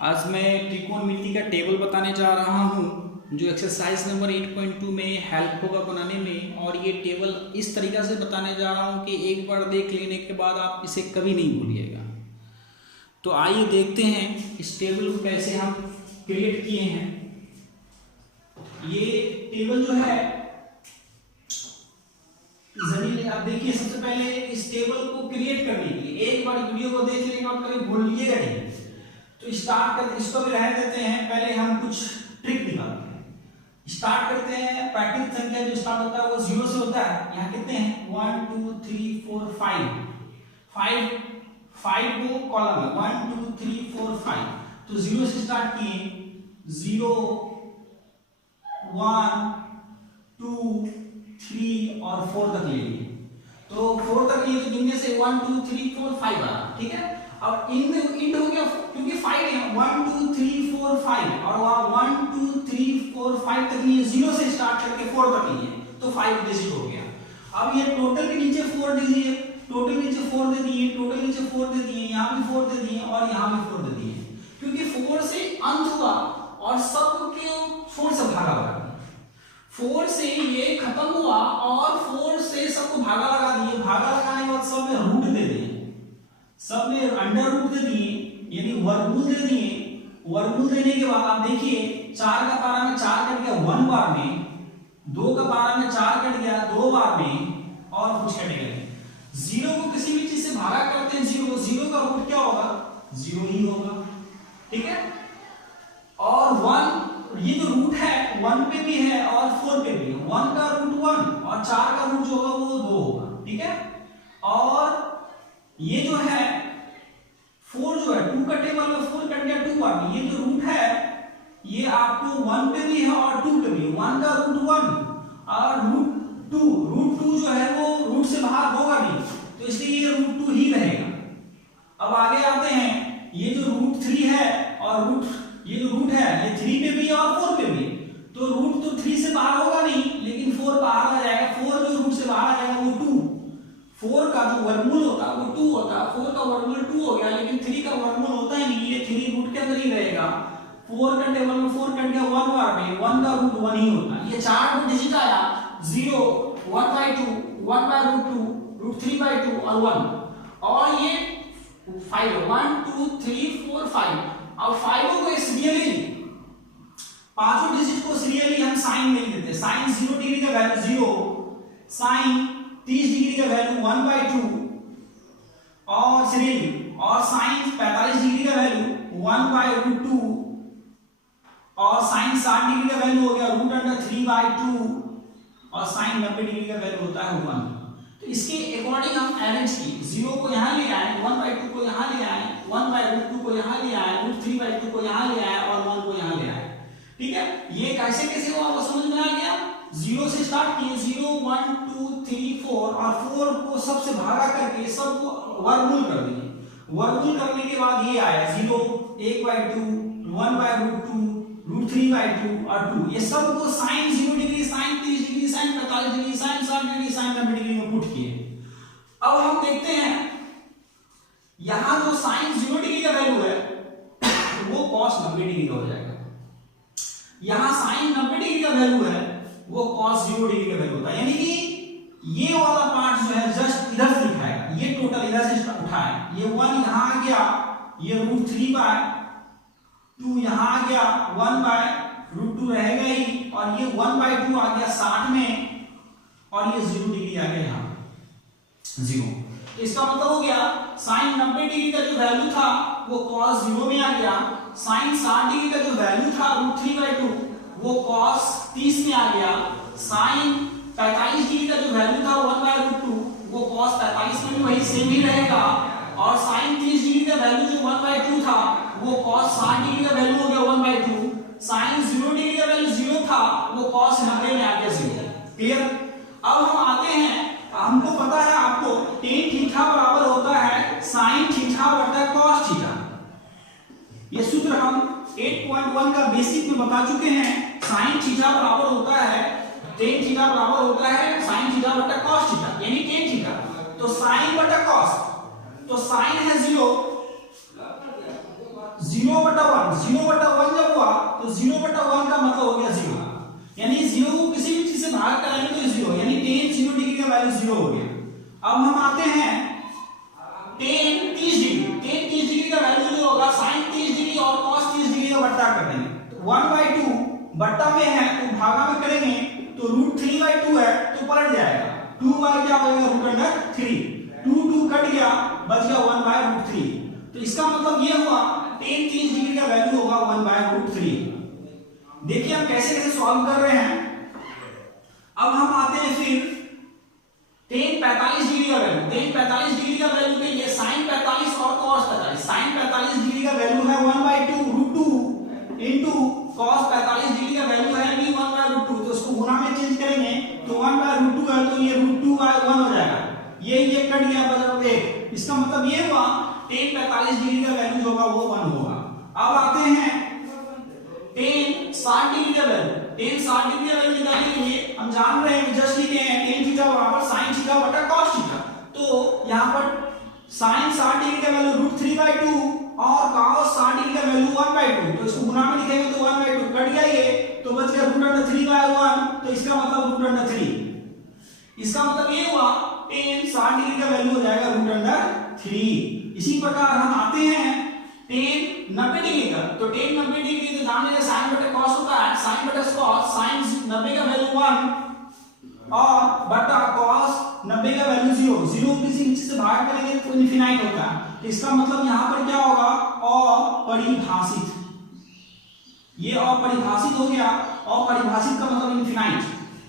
आज मैं त्रिकोणमिति का टेबल बताने जा रहा हूँ जो एक्सरसाइज नंबर 8.2 में हेल्प होगा बनाने में। और ये टेबल इस तरीक़ा से बताने जा रहा हूँ कि एक बार देख लेने के बाद आप इसे कभी नहीं भूलिएगा। तो आइए देखते हैं इस टेबल को कैसे हम क्रिएट किए हैं। ये टेबल जो है आप देखिए, सबसे पहले इस टेबल को क्रिएट करने के लिए एक बार वीडियो को देख लेंगे और कभी भूलिएगा नहीं। तो स्टार्ट कर इसको भी रह देते हैं, पहले हम कुछ ट्रिक दिखाते हैं। स्टार्ट करते हैं, प्राकृतिक संख्या जो स्टार्ट होता है वो 0 से होता है। यहाँ कितने हैं 1 2 3 4 5 को कॉलम है 1 2 3 4 5। तो 0 से स्टार्ट किए, 0 1 2 3 और 4 तक ले लिए। तो 4 तक लिए तो गिनने से 1 2 3 4 5 आ, ठीक है। अब इंड हो गया क्योंकि 5 है, 1 2 3 4 5 और वहां 1 2 3 4 5 तक लिए, 0 से स्टार्ट करके 4 तक लिए तो 5 डिजिट हो गया। अब ये टोटल के नीचे 4 दीजिए, टोटल नीचे 4 दे दिए, टोटल नीचे 4 दे दिए, यहाँ भी 4 दे दिए और यहाँ भी 4 दे दिए, क्योंकि 4 से अंत हुआ और सब के 4 से भागा लगा दिया। 4 से ये खत्म हुआ और 4 से सबको भागा लगा दिए। भागा लगाने के बाद सब में रूट दे दिए, सब में अंडर रूट दे दिए, यानी वर्गमूल दे दिए। वर्गमूल देने के बाद आप देखिए 4 का पारा में 4 कट गया 1 बार में, 2 का पारा में 4 कट गया 2 बार में और कुछ कटेगा। 0 को किसी भी चीज से भागा करते हैं 0 का रूट क्या होगा 0 ही होगा, ठीक है। और 1 ये जो रूट है 1 पे भी है और 4 पे भी है। 1 का रूट 1 और 4 का रूट जो होगा वो 2 होगा, ठीक है। और ये जो है 4 जो है 2 का टेबल में 4 कट गया 2 बार में। ये जो रूट है ये आपको 1 पे भी है और 2 पे भी है। 1 का रूट 1 और रूट 2 जो है वो रूट से बाहर होगा नहीं, तो इसलिए ये रूट 2 ही रहेगा। अब आगे आते हैं, ये जो रूट 3 है और ये जो रूट है ये 3 पे भी है और 4 पे भी है, तो रूट तो 3 से बाहर होगा नहीं, लेकिन 4 बाहर आ जाएगा। 4 जो रूट से बाहर आ जाएगा वो 2। 4 का जो वर्गमूल होता है वो 2 होता है। 4 का वर्गमूल 2 हो गया, लेकिन 3 का वर्गमूल होता है नहीं, ये 3 रूट के अंदर ही रहेगा। 4 का टेबल में 4 कट गया 1 बार में, 1 का रूट 1 ही होता है। ये 4 डिजिट आया 0 1/2 1/√2 √3/2 और 1 और ये 5 1 2 3 4 5। अब 5 को सीरियली पांचों डिजिट को सीरियली हम साइन नहीं देते। साइन 0 डिग्री का वैल्यू 0, साइन 30 डिग्री का वैल्यू 1/2 और सीरियली, और साइन 45 डिग्री का वैल्यू 1/√2 और साइन 60 डिग्री का वैल्यू हो गया √3/2 और साइन 90 डिग्री का वैल्यू होता है 1। तो इसके अकॉर्डिंग हम अरेंज किए, 0 को यहाँ ले आए, 1/2 को यहाँ ले आए, 1/√2 को यहाँ ले आए, √3/2 को यहाँ ले आए और 1 को यहाँ ले आए, ठीक है। ये कैसे कैसे हुआ वो समझ में आ गया। 0 से स्टार्ट किए, 0 1 2 3 4 और 4 को सबसे भागा करके सबको वर्गमूल कर दिए। वर्गमूल करने के बाद ये आया 0 1/2 1/√2 √3/2 और 2। ये सब को sine 0 degree, sine 30 degree, sine 45 degree, sine 60 degree, sine 90 degree में पुट किए। अब हम देखते हैं यहां जो साइन 0 डिग्री का वैल्यू है वो cos 90 डिग्री का हो जाएगा। यहां साइन 90 डिग्री का वैल्यू है वो cos 0 डिग्री का वैल्यू होता है, यानी कि ये वाला पार्ट जो है जस्ट इधर से दिखाएगा। ये टोटल इधर से उठाए, ये 1 यहां आ गया, ये √3/2 यहां आ गया, 1/√2 रहेगा ही और ये 1/2 आ गया 60 में और ये 0 डिग्री आ गया यहां 0। तो इसका मतलब हो गया साइन 90 डिग्री का जो वैल्यू था वो cos 0 में आ गया। साइन 60 डिग्री का जो वैल्यू था √3/2 वो cos 30 में आ गया। साइन 45 डिग्री का जो वैल्यू था 1/√2 वो cos 45 में भी वही सेम ही रहेगा। और साइन 30 डिग्री का वैल्यू जो 1/2 था वो cos 60 डिग्री का वैल्यू हो गया 1/2। साइन 0 डिग्री का वैल्यू 0 था वो cos 90 में आ गया 0। क्लियर। अब हम आते हैं, हमको पता है आपको tan थीटा बराबर होता है sin थीटा बटा cos थीटा। ये सूत्र हम 8.1 का बेसिक में बता चुके हैं। sin थीटा बराबर होता है tan थीटा बराबर होता है sin थीटा बटा cos थीटा, यानी tan थीटा। तो sin बटा cos, तो sin है 0 0/1 यानी 0 को किसी भी चीज से भाग करेंगे तो 0, यानी tan 0 डिग्री का वैल्यू 0 हो गया। अब हम आते हैं tan 30 डिग्री। tan 30 डिग्री का वैल्यू जो होगा sin 30 डिग्री और cos 30 डिग्री का बट्टा कर देंगे। तो 1/2 बट्टा में है तो भागा में करेंगे तो √3/2 है तो पलट जाएगा। 2 क्या हो जाएगा √3। 2 कट गया, बच गया 1/√3। तो इसका मतलब ये हुआ tan 30 डिग्री का वैल्यू होगा 1/√3। देखिए हम कैसे कैसे सॉल्व कर रहे हैं। अब हम आते हैं फिर tan 45 डिग्री का वैल्यू। tan 45 डिग्री का वैल्यू के लिए sin 45 और cos 45। sin 45 डिग्री का वैल्यू है 1/2 इनटू cos 45 डिग्री का वैल्यू है भी 1/2। तो इसको गुणा में चेंज करेंगे तो 1/2 है तो ये √2/1 हो जाएगा। ये कट गया, बचा 1। इसका मतलब ये हुआ tan 45 डिग्री का वैल्यू जो होगा वो 1 होगा। अब आते हैं tan 60 डिग्री का वैल्यू। tan 60 डिग्री का वैल्यू निकालने के लिए हम जान रहे हैं, जस्ट लिखे हैं tan थीटा बराबर sin थीटा बटा cos थीटा। तो यहां पर sin 60 डिग्री का वैल्यू √3/2 और cos 60 डिग्री का वैल्यू 1/2। तो इसको गुणा में लिखेंगे तो 1/2 कट गया, ये तो बच गया √3/1। तो इसका मतलब √3। इसका मतलब ये हुआ tan 60 डिग्री का वैल्यू हो जाएगा √3। इसी प्रकार हम आते हैं tan 90 डिग्री का। तो tan 90 डिग्री तो जान लेते sin बटा cos होता है, sin बटा cos। sin 90 का वैल्यू 1 और बटा cos 90 का वैल्यू 0। 0 किसी चीज से भाग करेंगे तो इनफिनाइट होता है। तो इसका मतलब यहां पर क्या होगा, अपरिभाषित। ये अपरिभाषित हो गया। अपरिभाषित का मतलब इनफिनाइट,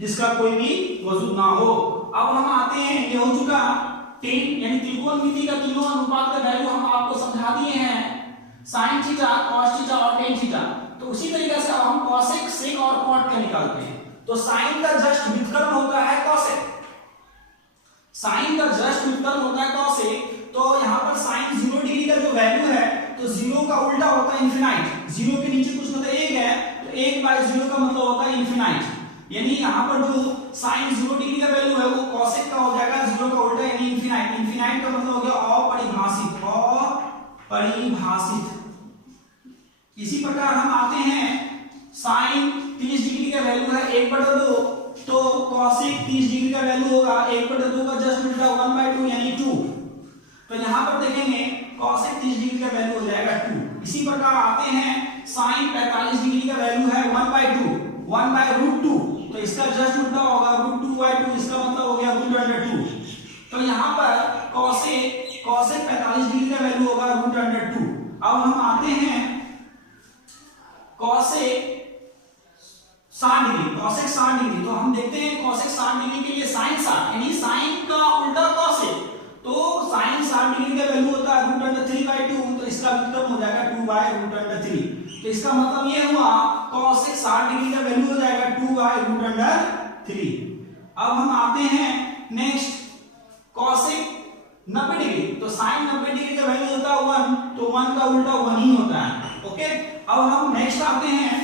जिसका कोई भी वजूद ना हो। अब हम आते हैं, ये हो चुका tan यानी त्रिकोणमिति का तीनों अनुपात का वैल्यू हम आपको समझा दिए हैं, sin थीटा, cos थीटा और tan थीटा। तो उसी तरीके से अब हम cosec, sec और cot का निकालते हैं। तो sin का जस्ट व्युत्क्रम होता है cosec। sin का जस्ट व्युत्क्रम होता है cosec। तो यहां पर sin 0 डिग्री का जो वैल्यू है तो 0 का उल्टा होता है इनफिनाइट। 0 के नीचे कुछ मतलब 1 है तो 1/0 का मतलब होता है इनफिनाइट। यानी यहां पर जो sin 0 डिग्री का वैल्यू है वो cosec का हो जाएगा 0 का उल्टा यानी इनफिनाइट। इनफिनाइट का मतलब हो गया अपरिभाषित। अपरिभाषित। इसी प्रकार हम आते हैं sin 30 डिग्री का वैल्यू है 1/2 तो cosec 30 डिग्री का वैल्यू होगा 1/2 का जस्ट उल्टा 1/2 यानी 2। तो यहां पर देखेंगे cosec 30 डिग्री का वैल्यू हो जाएगा 2। इसी प्रकार आते हैं sin 45 डिग्री का वैल्यू है 1/2 तो इसका जस्ट उल्टा होगा √2/2। इसका मतलब हो गया √2। तो यहां पर cosec 45 डिग्री का वैल्यू होगा √2। अब हम आते हैं cosec 60 डिग्री। cosec 60 डिग्री तो हम देखते हैं cosec 60 डिग्री के लिए sin 60 यानी sin का उल्टा cosec। तो sin 60 डिग्री का वैल्यू होता है √3/2। तो इसका व्युत्क्रम हो जाएगा 2/√3। तो इसका मतलब ये हुआ cosec 60 डिग्री का वैल्यू हो जाएगा 2/√3। अब हम आते हैं नेक्स्ट cosec 90 डिग्री। तो sin 90 डिग्री का वैल्यू होता है 1 तो 1 का उल्टा 1 ही होता है। ओके, अब हम नेक्स्ट आते हैं,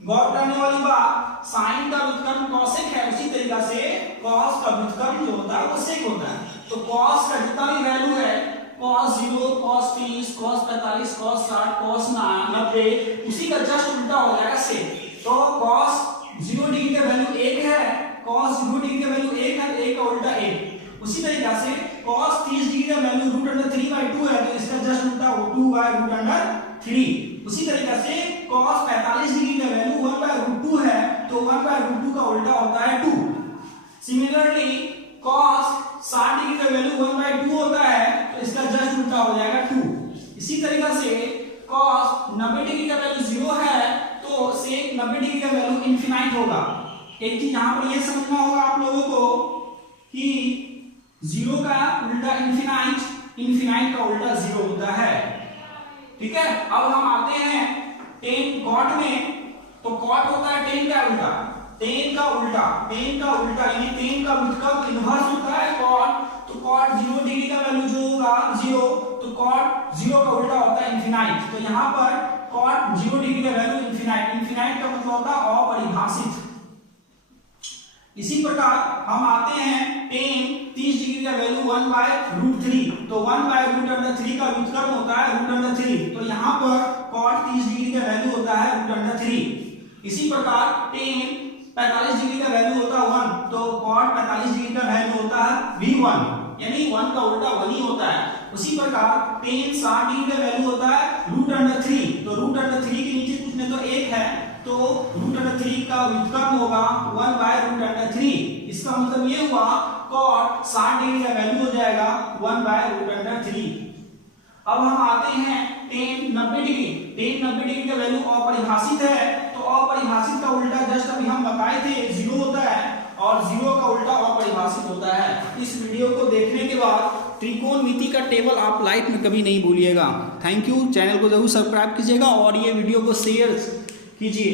गौर करने वाली बात, sin का व्युत्क्रम cosec है, उसी तरीके से cos का व्युत्क्रम जो होता है वो sec होता है। तो cos का जितना भी वैल्यू है cos 0, cos 30, cos 45, cos 60, cos 90 उसी का जस्ट उल्टा हो जाएगा sec। तो cos 0 डिग्री का वैल्यू 1 है, cos 0 डिग्री का वैल्यू 1 है, 1 का उल्टा 1। उसी तरीके से cos 30 डिग्री का वैल्यू √3/2 है तो इसका जस्ट उल्टा 2/√3। उसी तरीके से cos 45 डिग्री का वैल्यू 1/√2 है तो 1/√2 का उल्टा होता है 2। सिमिलरली cos 60 डिग्री का वैल्यू 1/2 होता है तो इसका जस्ट उल्टा हो जाएगा 2। इसी तरीके से cos 90 डिग्री का वैल्यू 0 है तो sec 90 डिग्री का वैल्यू इनफिनाइट होगा। एक चीज यहां पर यह समझना होगा आप लोगों को कि 0 का उल्टा इनफिनाइट, इनफिनाइट का उल्टा 0 होता है। ठीक है, अब हम आते हैं tan cot में। तो cot होता है tan का उल्टा, tan का उल्टा, tan का उल्टा यानी tan का व्युत्क्रम इनवर्स होता है cot। तो cot 0 डिग्री का वैल्यू जो होगा 0 तो cot 0 का उल्टा होता है इनफिनाइट। तो यहां पर cot 0 डिग्री का वैल्यू इनफिनाइट, इनफिनाइट का मतलब होता है अपरिभाषित। इसी प्रकार हम आते हैं tan 30 डिग्री का वैल्यू 1/√3 तो 1/√3 का व्युत्क्रम होता है √3। तो यहां पर cot 30 डिग्री का वैल्यू होता है √3। इसी प्रकार tan 45 डिग्री का वैल्यू होता है 1, तो cot 45 डिग्री का वैल्यू होता है V1, यानी 1 का उल्टा 1 ही होता है। उसी प्रकार tan 60 डिग्री का वैल्यू होता है √3, तो √3 के नीचे कुछ नहीं तो 1 है, तो √3 का व्युत्क्रम होगा 1/√3। इसका मतलब ये हुआ cot 60 डिग्री का वैल्यू हो जाएगा 1/√3। अब हम आते हैं tan 90 डिग्री। tan 90 डिग्री का वैल्यू अपरिभाषित है, तो अपरिभाषित का उल्टा जस्ट अभी हम बताए थे 0 होता है, और 0 का उल्टा अपरिभाषित होता है। इस वीडियो को देखने के बाद त्रिकोणमिति का टेबल आप लाइफ में कभी नहीं भूलिएगा। थैंक यू, चैनल को जरूर सब्सक्राइब कीजिएगा और ये वीडियो को शेयर कीजिए।